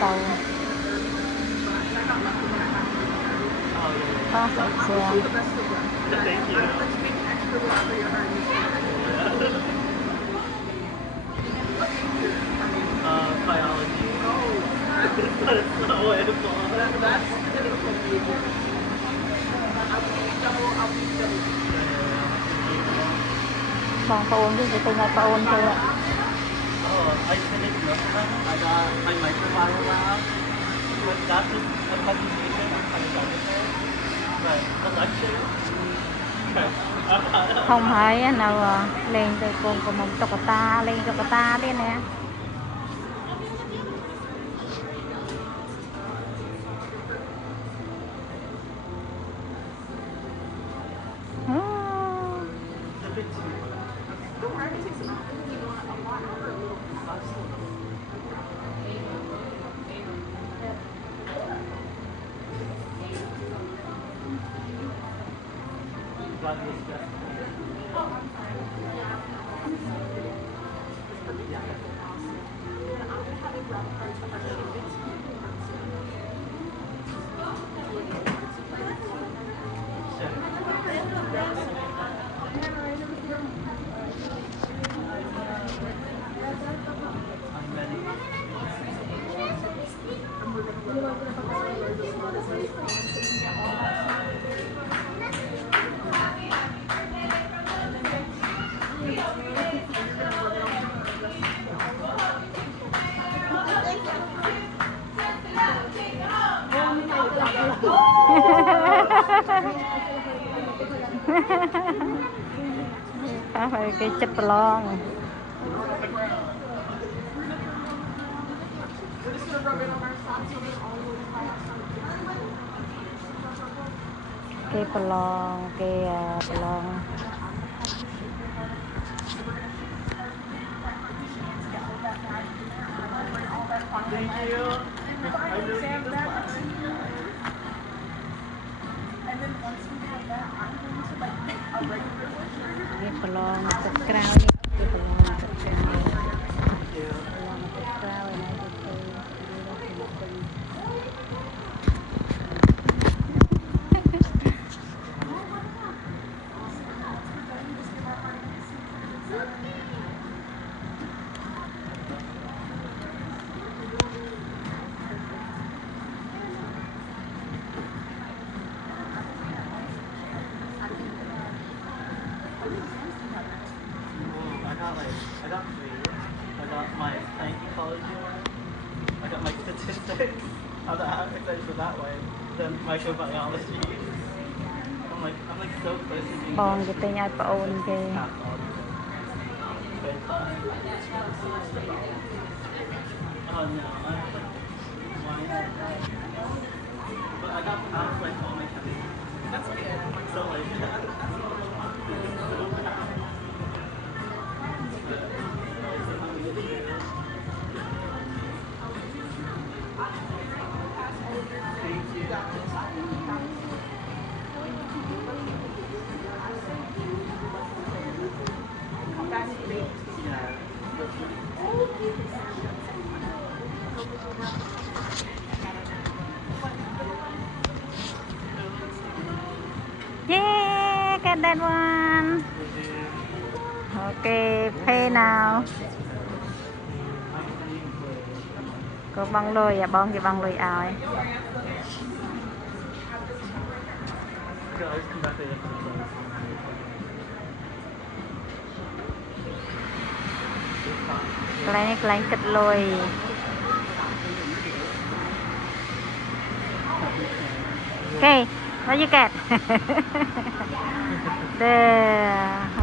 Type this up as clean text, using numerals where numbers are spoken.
tàu có sợi xe Thank you. Biology. That's so wonderful. That's bằng phone chứ tôi ngồi phone thôi ạ. Oh, I finished Nottingham. I got my microbiome lab. But that's just a presentation. I'm kind of done with it. But the lecture. Không phải nào lên từ cùng của một chọc ta lên chọc ta đi nè. Phải cái chụp lon cái lon cái lon Thank you. I really need this class. And then once we have that, I'm going to like make a regular version. cái lon cục cao đi cái lon cục cao Thank you. lon cục cao này I got three. I got my plant ecology one. I got my statistics. How the excited for that way. Then microbiology. I'm like so close to being បងគេទិញឲ្យប្អូនគេ half all of it. Oh no, I'm like why? But I got past like all my chemistry. That's okay. I'm so like yeah get that one okay pay now có băng lôi à băng thì băng lôi ai cái này kịch lôi okay what you get there